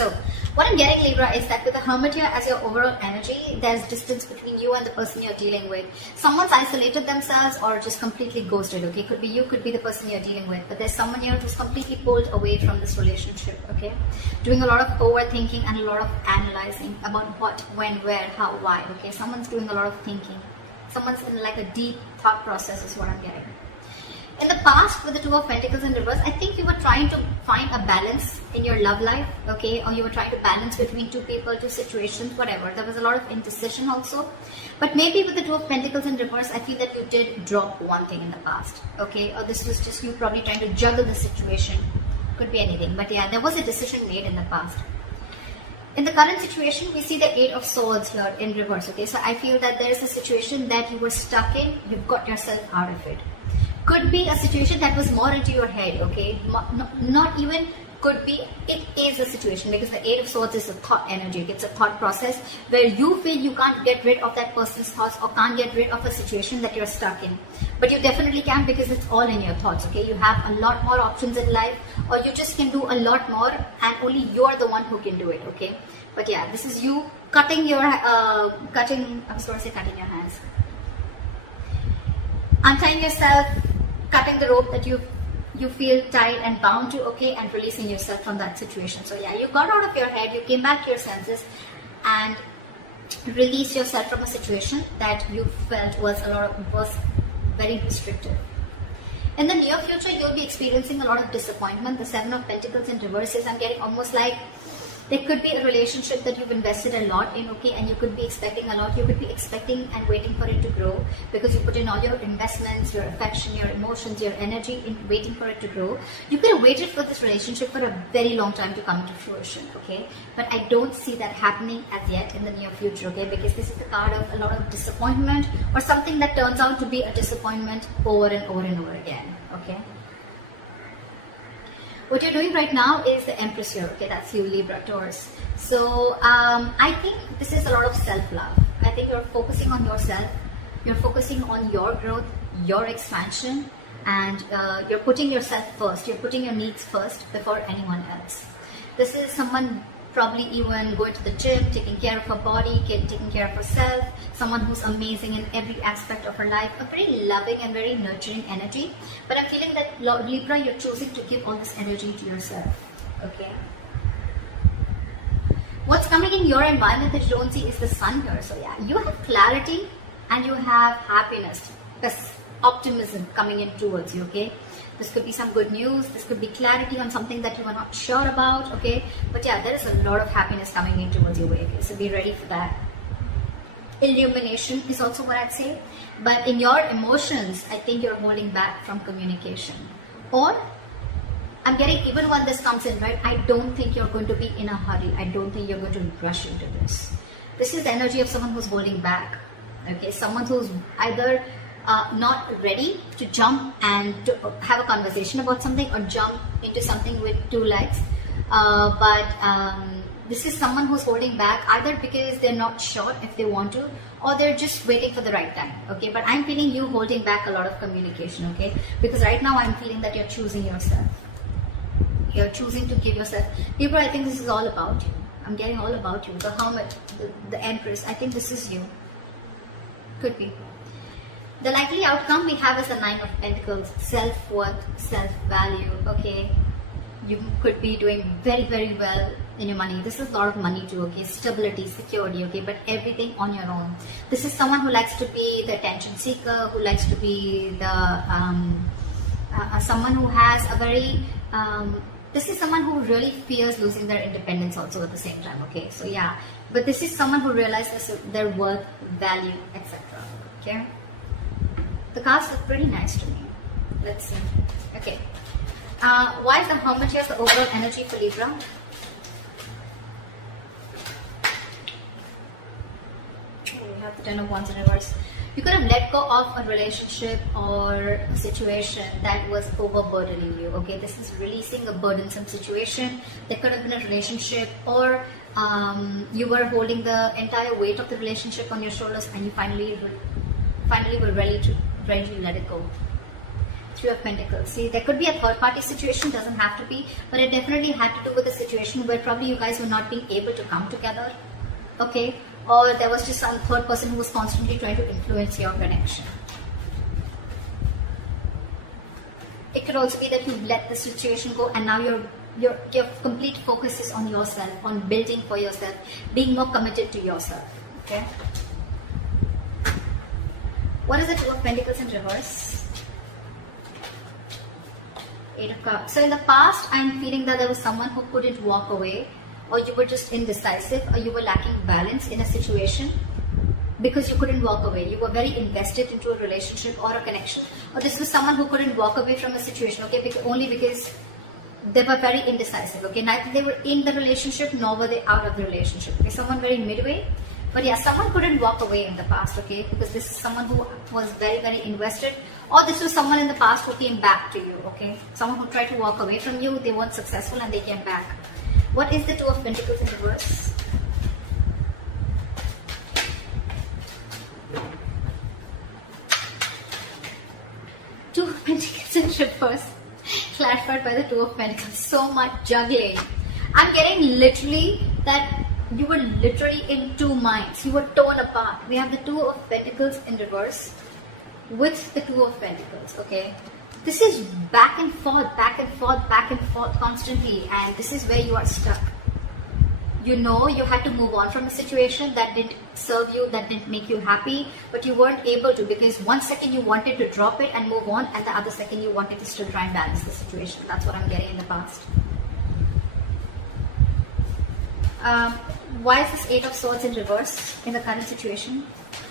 So what I'm getting, Libra, is that with the Hermit here as your overall energy, there's distance between you and the person you're dealing with. Someone's isolated themselves or just completely ghosted, okay? Could be you, could be the person you're dealing with, but there's someone here who's completely pulled away from this relationship, okay? Doing a lot of overthinking and a lot of analyzing about what, when, where, how, why, okay? Someone's doing a lot of thinking. Someone's in like a deep thought process is what I'm getting. In the past, with the Two of Pentacles in reverse, I think you were trying to find a balance in your love life, okay? Or you were trying to balance between two people, two situations, whatever. There was a lot of indecision also. But maybe with the Two of Pentacles in reverse, I feel that you did drop one thing in the past, okay? Or this was just you probably trying to juggle the situation. Could be anything. But yeah, there was a decision made in the past. In the current situation, we see the Eight of Swords here in reverse, okay? So I feel that there is a situation that you were stuck in. You've got yourself out of it. Could be a situation that was more into your head, okay? Not even could be, it is a situation, because the Eight of Swords is a thought energy. It's a thought process where you feel you can't get rid of that person's thoughts or can't get rid of a situation that you're stuck in. But you definitely can, because it's all in your thoughts, okay? You have a lot more options in life, or you just can do a lot more, and only you're the one who can do it, okay? But yeah, this is you cutting your, cutting your hands. Untying yourself, cutting the rope that you feel tied and bound to, okay, and releasing yourself from that situation. So yeah, you got out of your head, you came back to your senses and released yourself from a situation that you felt was very restrictive. In the near future, you'll be experiencing a lot of disappointment. The Seven of Pentacles in reverse is, I'm getting almost like there could be a relationship that you've invested a lot in, okay, and you could be expecting a lot. You could be expecting and waiting for it to grow, because you put in all your investments, your affection, your emotions, your energy in waiting for it to grow. You could have waited for this relationship for a very long time to come to fruition, okay? But I don't see that happening as yet in the near future, okay? Because this is the card of a lot of disappointment, or something that turns out to be a disappointment over and over and over again, okay? What you're doing right now is the Empress here, okay? That's you, Libra, Taurus. So I think this is a lot of self-love. I think you're focusing on yourself. You're focusing on your growth, your expansion, and you're putting yourself first. You're putting your needs first before anyone else. This is someone probably even going to the gym, taking care of her body, taking care of herself, someone who's amazing in every aspect of her life, a very loving and very nurturing energy. But I'm feeling that, Libra, you're choosing to give all this energy to yourself, okay? What's coming in your environment that you don't see is the Sun here. So yeah, you have clarity and you have happiness, optimism coming in towards you, okay? This could be some good news. This could be clarity on something that you are not sure about, okay? But yeah, there is a lot of happiness coming in towards your way, okay? So be ready for that. Illumination is also what I'd say. But in your emotions, I think you're holding back from communication. Or, I'm getting, even when this comes in, right, I don't think you're going to be in a hurry. I don't think you're going to rush into this. This is the energy of someone who's holding back, okay? Someone who's either not ready to jump and to have a conversation about something, or jump into something with two legs. This is someone who's holding back, either because they're not sure if they want to, or they're just waiting for the right time, okay? But I'm feeling you holding back a lot of communication, okay? Because right now I'm feeling that you're choosing yourself. You're choosing to give yourself. Libra, I think this is all about you. I'm getting all about you. The Hermit, the Empress, I think this is you. Could be. The likely outcome we have is the Nine of Pentacles, self-worth, self-value, okay? You could be doing very, very well in your money. This is a lot of money too, okay? Stability, security, okay? But everything on your own. This is someone who likes to be the attention seeker, who likes to be the, someone who has a very, this is someone who really fears losing their independence also at the same time, okay? So yeah, but this is someone who realizes their worth, value, etc., okay? The cards look pretty nice to me. Let's see. Okay. Why is the Hermit here the overall energy for Libra? We have the Ten of Wands in reverse. You could have let go of a relationship or a situation that was overburdening you. Okay, this is releasing a burdensome situation. There could have been a relationship, or you were holding the entire weight of the relationship on your shoulders, and you finally were ready to let it go. Two of Pentacles. See, there could be a third party situation, doesn't have to be, but it definitely had to do with a situation where probably you guys were not being able to come together, okay? Or there was just some third person who was constantly trying to influence your connection. It could also be that you let the situation go and now your complete focus is on yourself, on building for yourself, being more committed to yourself, okay? What is the Two of Pentacles in reverse? Eight of Cups. So in the past, I'm feeling that there was someone who couldn't walk away, or you were just indecisive, or you were lacking balance in a situation because you couldn't walk away. You were very invested into a relationship or a connection. Or this was someone who couldn't walk away from a situation, okay, only because they were very indecisive, okay? Neither they were in the relationship nor were they out of the relationship. Okay, someone very midway. But yeah, someone couldn't walk away in the past, okay? Because this is someone who was very, very invested. Or this was someone in the past who came back to you, okay? Someone who tried to walk away from you, they weren't successful and they came back. What is the Two of Pentacles in reverse? Two of Pentacles in reverse. Clarified by the Two of Pentacles. So much juggling. I'm getting literally that you were literally in two minds. You were torn apart. We have the Two of Pentacles in reverse with the Two of Pentacles, okay? This is back and forth, back and forth, back and forth constantly, and this is where you are stuck. You know you had to move on from a situation that didn't serve you, that didn't make you happy, but you weren't able to because one second you wanted to drop it and move on, and the other second you wanted to still try and balance the situation. That's what I'm getting in the past. Why is this Eight of Swords in reverse in the current situation?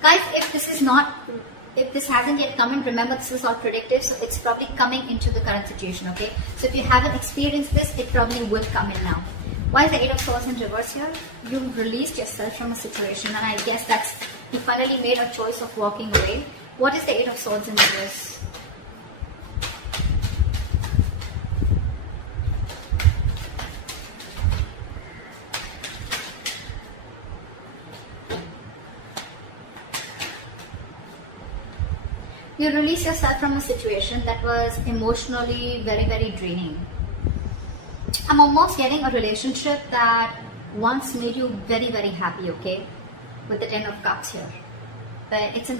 Guys, if this hasn't yet come in, remember this is all predictive, so it's probably coming into the current situation, okay? So if you haven't experienced this, it probably will come in now. Why is the Eight of Swords in reverse here? You released yourself from a situation, and I guess that's, you finally made a choice of walking away. What is the Eight of Swords in reverse? You release yourself from a situation that was emotionally very, very draining. I'm almost getting a relationship that once made you very, very happy, okay? With the Ten of Cups here. But it's in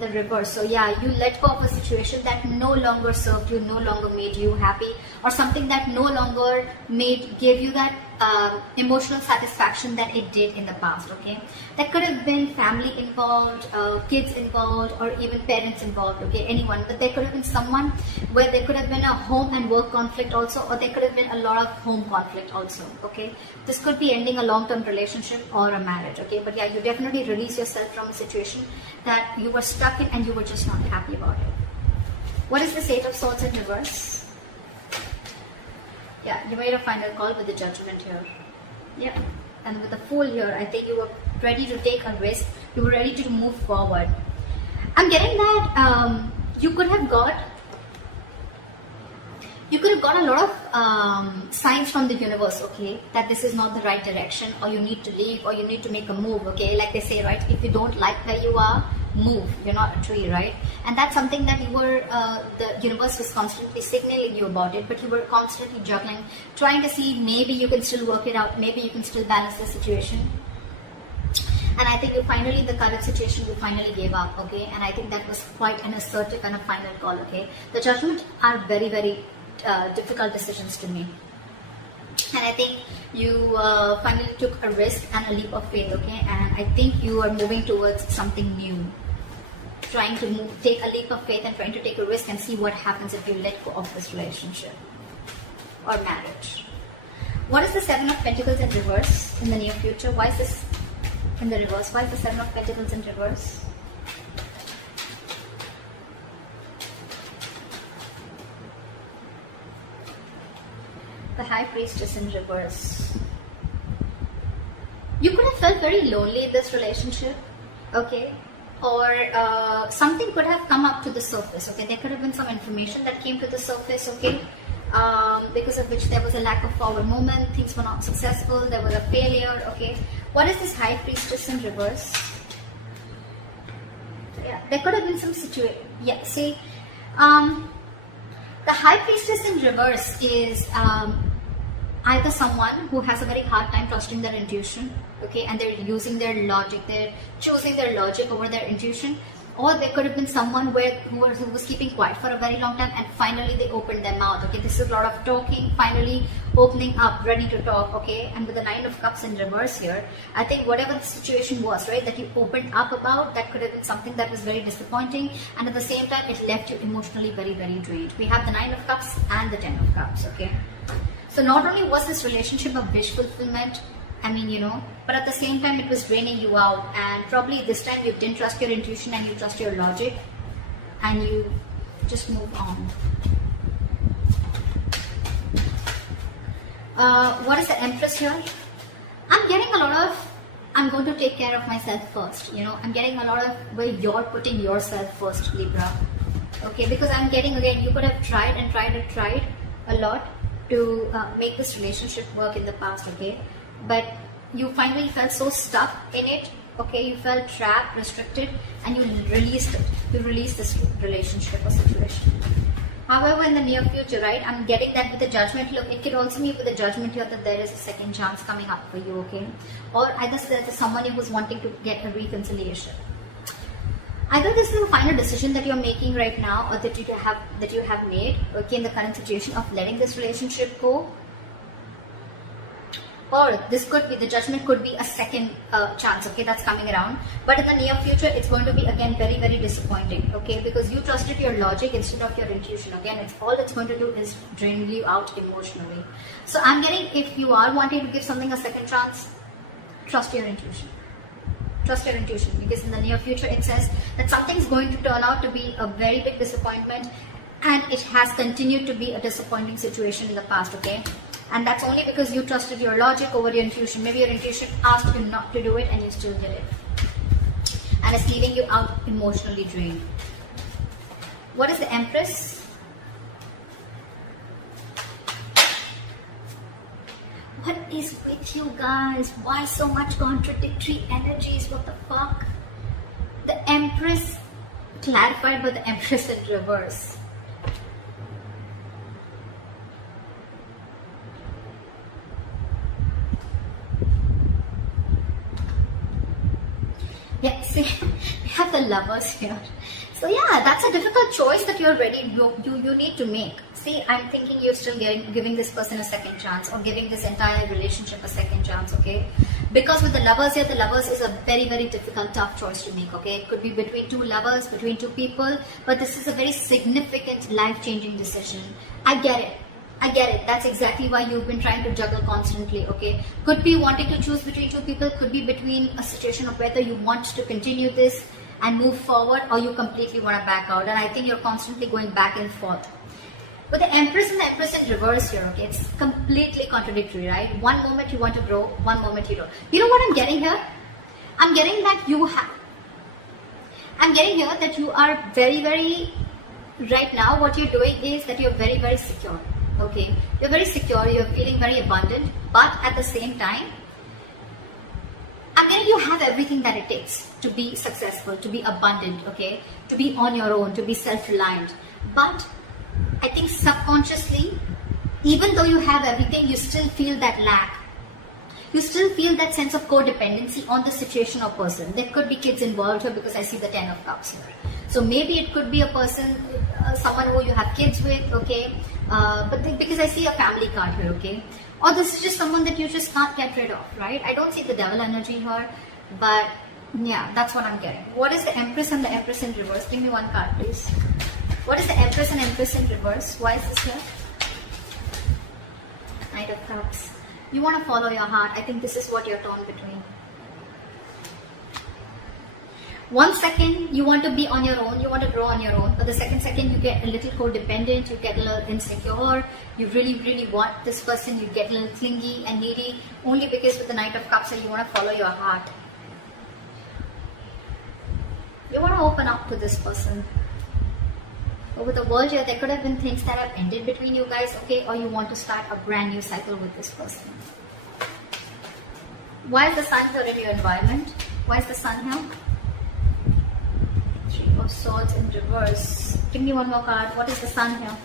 the reverse. So yeah, you let go of a situation that no longer served you, no longer made you happy, or something that no longer gave you that emotional satisfaction that it did in the past, okay? There could have been family involved, kids involved, or even parents involved, okay? Anyone. But there could have been someone where there could have been a home and work conflict also, or there could have been a lot of home conflict also, okay? This could be ending a long-term relationship or a marriage, okay? But yeah, you definitely release yourself from a situation that you were stuck in and you were just not happy about it. What is this Eight of Swords in reverse? Yeah, you made a final call with the Judgment here. Yeah, and with the Fool here, I think you were ready to take a risk. You were ready to move forward. I'm getting that you could have got a lot of signs from the universe, okay, that this is not the right direction, or you need to leave, or you need to make a move, okay? Like they say, right, if you don't like where you are, move. You're not a tree, right? And that's something that you were, the universe was constantly signaling you about it, but you were constantly juggling, trying to see maybe you can still work it out, maybe you can still balance the situation. And I think you finally, the current situation, you finally gave up, okay? And I think that was quite an assertive and a final call, okay? The Judgment are very, very difficult decisions to make. And I think you finally took a risk and a leap of faith, okay? And I think you are moving towards something new. Trying to take a leap of faith and trying to take a risk and see what happens if you let go of this relationship or marriage. What is the Seven of Pentacles in reverse in the near future? Why is this in the reverse? Why is the Seven of Pentacles in reverse? The High Priestess in reverse. You could have felt very lonely in this relationship, okay? Or something could have come up to the surface, okay? There could have been some information that came to the surface, okay? Because of which there was a lack of forward movement, things were not successful, there was a failure, okay? What is this High Priestess in reverse? Yeah, there could have been some situation. Yeah, see, The High Priestess in reverse is either someone who has a very hard time trusting their intuition, okay, and they're using their logic, they're choosing their logic over their intuition, or there could have been someone who was keeping quiet for a very long time and finally they opened their mouth, okay. This is a lot of talking, finally opening up, ready to talk, okay. And with the Nine of Cups in reverse here, I think whatever the situation was, right, that you opened up about, that could have been something that was very disappointing, and at the same time it left you emotionally very, very drained. We have the Nine of Cups and the Ten of Cups, okay. So not only was this relationship a wish fulfillment, I mean, you know, but at the same time it was draining you out, and probably this time you didn't trust your intuition and you trust your logic and you just moved on. What is the Empress here? I'm getting a lot of, I'm going to take care of myself first, you know, I'm getting a lot of where you're putting yourself first, Libra, okay, because I'm getting, again, you could have tried and tried and tried a lot to make this relationship work in the past, okay, but you finally felt so stuck in it, okay, you felt trapped, restricted, and you released it. You released this relationship or situation. However, in the near future, right, I'm getting that with the Judgment. Look, it could also mean with the Judgment here that there is a second chance coming up for you, okay, or either there's someone who's wanting to get a reconciliation. Either this is a final decision that you're making right now, or that you have made, okay, in the current situation of letting this relationship go, or this could be, the Judgment could be a second chance, okay, that's coming around. But in the near future, it's going to be again very, very disappointing, okay, because you trusted your logic instead of your intuition. Again, it's all it's going to do is drain you out emotionally. So I'm getting, if you are wanting to give something a second chance, trust your intuition. Trust your intuition, because in the near future it says that something's going to turn out to be a very big disappointment, and it has continued to be a disappointing situation in the past, okay, and that's only because you trusted your logic over your intuition. Maybe your intuition asked you not to do it and you still did it, and it's leaving you out emotionally drained. What is the Empress? What is with you guys? Why so much contradictory energies? What the fuck? The Empress clarified by the Empress in reverse. Yeah, see, we have the Lovers here. So yeah, that's a difficult choice that you're ready, you need to make. See, I'm thinking you're still giving this person a second chance, or giving this entire relationship a second chance, okay? Because with the Lovers here, the Lovers is a very, very difficult, tough choice to make, okay? It could be between two lovers, between two people, but this is a very significant, life-changing decision. I get it. I get it. That's exactly why you've been trying to juggle constantly, okay? Could be wanting to choose between two people, could be between a situation of whether you want to continue this and move forward, or you completely want to back out. And I think you're constantly going back and forth. With the Empress and the Empress in reverse here, okay, it's completely contradictory, right? One moment you want to grow, one moment you don't. You know what I'm getting here? I'm getting that you are very, very, right now what you're doing is that you're very, very secure, okay? You're very secure, you're feeling very abundant, but at the same time, I'm getting you have everything that it takes to be successful, to be abundant, okay? To be on your own, to be self-reliant. But I think subconsciously, even though you have everything, you still feel that lack. You still feel that sense of codependency on the situation or person. There could be kids involved here because I see the Ten of Cups here. So maybe it could be a person, someone who you have kids with, okay? Because I see a family card here, okay? Or this is just someone that you just can't get rid of, right? I don't see the Devil energy here, but yeah, that's what I'm getting. What is the Empress and the Empress in reverse? Give me one card, please. What is the Empress and Empress in reverse? Why is this here? Knight of Cups. You want to follow your heart. I think this is what you're torn between. 1 second, you want to be on your own, you want to grow on your own, but the second you get a little codependent, you get a little insecure, you really, really want this person, you get a little clingy and needy, only because with the Knight of Cups, you want to follow your heart. You want to open up to this person. But with the World here, there could have been things that have ended between you guys, okay, or you want to start a brand new cycle with this person. Why is the Sun here in your environment? Why is the Sun here? Three of Swords in reverse. Give me one more card. What is the Sun here?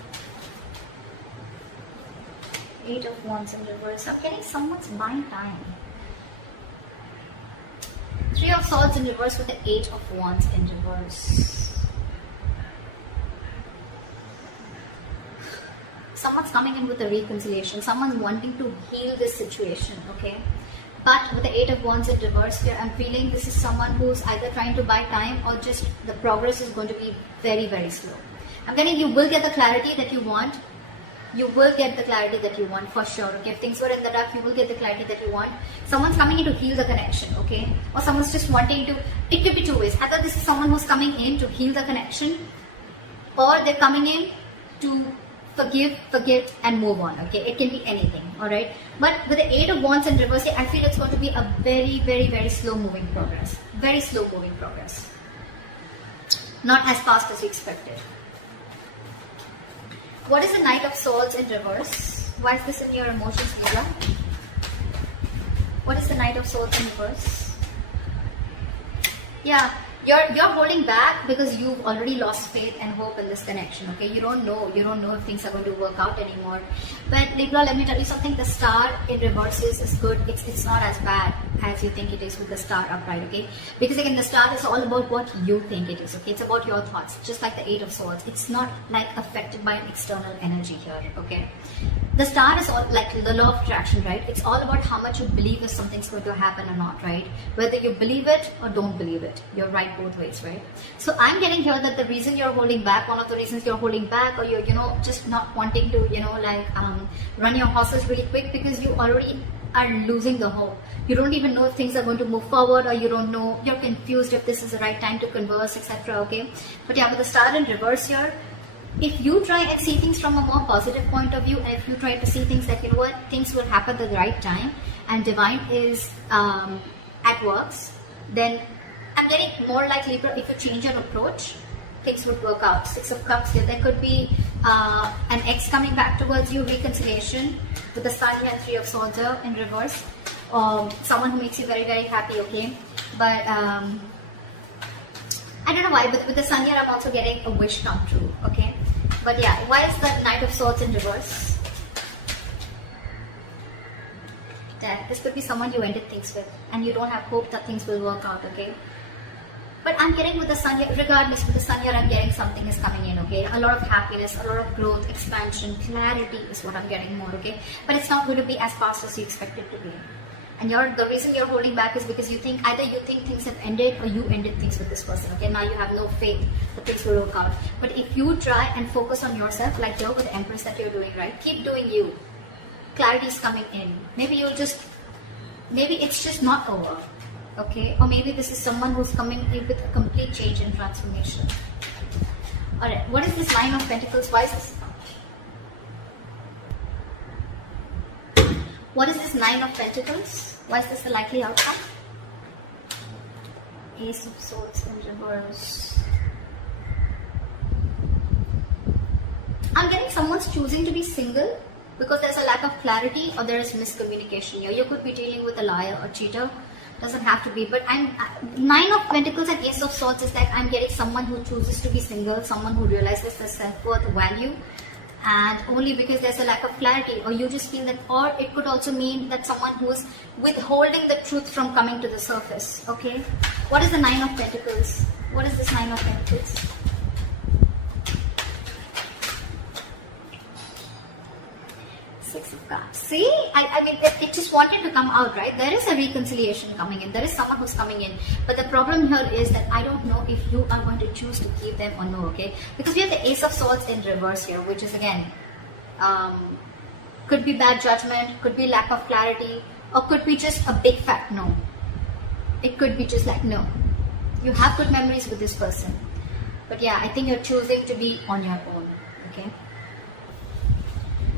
8 of Wands in reverse. I'm getting someone's buying time. 3 of Swords in reverse with the 8 of Wands in reverse. Someone's coming in with a reconciliation. Someone's wanting to heal this situation, okay? But with the 8 of Wands in reverse here, I'm feeling this is someone who's either trying to buy time or just the progress is going to be very, very slow. I'm getting you will get the clarity that you want. You will get the clarity that you want for sure, okay? If things were in the dark, you will get the clarity that you want. Someone's coming in to heal the connection, okay? Or someone's just wanting to, it could be two ways. Either this is someone who's coming in to heal the connection, or they're coming in to forgive, forget, and move on, okay? It can be anything, alright? But with the 8 of Wands in reverse, I feel it's going to be a very, very, very slow moving progress. Very slow moving progress. Not as fast as you expected. What is the Knight of Swords in reverse? Why is this in your emotions, Libra? What is the Knight of Swords in reverse? Yeah, you're holding back because you've already lost faith and hope in this connection, okay? You don't know if things are going to work out anymore. But Libra, let me tell you something, the star in reverse is good. It's not as bad as you think it is with the star upright, okay? Because again, the star is all about what you think it is, okay? It's about your thoughts, just like the 8 of Swords. It's not like affected by an external energy here, okay? The star is all like the law of attraction, right? It's all about how much you believe if something's going to happen or not, right? Whether you believe it or don't believe it, you're right both ways, right? So I'm getting here that the reason you're holding back, one of the reasons you're holding back, or you're, just not wanting to, run your horses really quick because you already are losing the hope. You don't even know if things are going to move forward, or you don't know, you're confused if this is the right time to converse, etc. Okay, but yeah, with the star in reverse here, if you try and see things from a more positive point of view, and if you try to see things that, things will happen at the right time and divine is at works, then I'm getting more like Libra, if you change your approach, things would work out. 6 of Cups here, there could be an ex coming back towards you, reconciliation with the Sun here and 3 of Swords here in reverse, or someone who makes you very, very happy, okay? But I don't know why, but with the Sun here, I'm also getting a wish come true, okay? But yeah, why is the Knight of Swords in reverse? This could be someone you ended things with, and you don't have hope that things will work out, okay? But I'm getting with the Sun here, regardless, with the Sun here, I'm getting something is coming in, okay? A lot of happiness, a lot of growth, expansion, clarity is what I'm getting more, okay? But it's not going to be as fast as you expect it to be. And the reason you're holding back is because either you think things have ended or you ended things with this person, okay? Now you have no faith that things will work out. But if you try and focus on yourself, like here with the Empress that you're doing, right? Keep doing you. Clarity is coming in. Maybe it's just not over, okay? Or maybe this is someone who's coming in with a complete change and transformation. Alright, what is this Nine of Pentacles? Why is this? What is this Nine of Pentacles? Why is this the likely outcome? Ace of Swords in reverse. I'm getting someone's choosing to be single because there's a lack of clarity or there is miscommunication here. You could be dealing with a liar or cheater. Doesn't have to be, but Nine of Pentacles and Ace of Swords is like I'm getting someone who chooses to be single, someone who realizes their self-worth, value, and only because there's a lack of clarity, or you just feel that, or it could also mean that someone who's withholding the truth from coming to the surface, okay? What is the Nine of Pentacles? What is this Nine of Pentacles? Six of Cups. See, I mean, it just wanted to come out, right? There is a reconciliation coming in. There is someone who's coming in. But the problem here is that I don't know if you are going to choose to keep them or no, okay? Because we have the Ace of Swords in reverse here, which is again, could be bad judgment, could be lack of clarity, or could be just a big fat no. It could be just like no. You have good memories with this person. But yeah, I think you're choosing to be on your own, okay?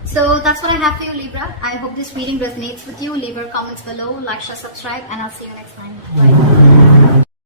So that's what I have for you, Libra. I hope this reading resonates with you. Leave your comments below, like, share, subscribe, and I'll see you next time. Bye.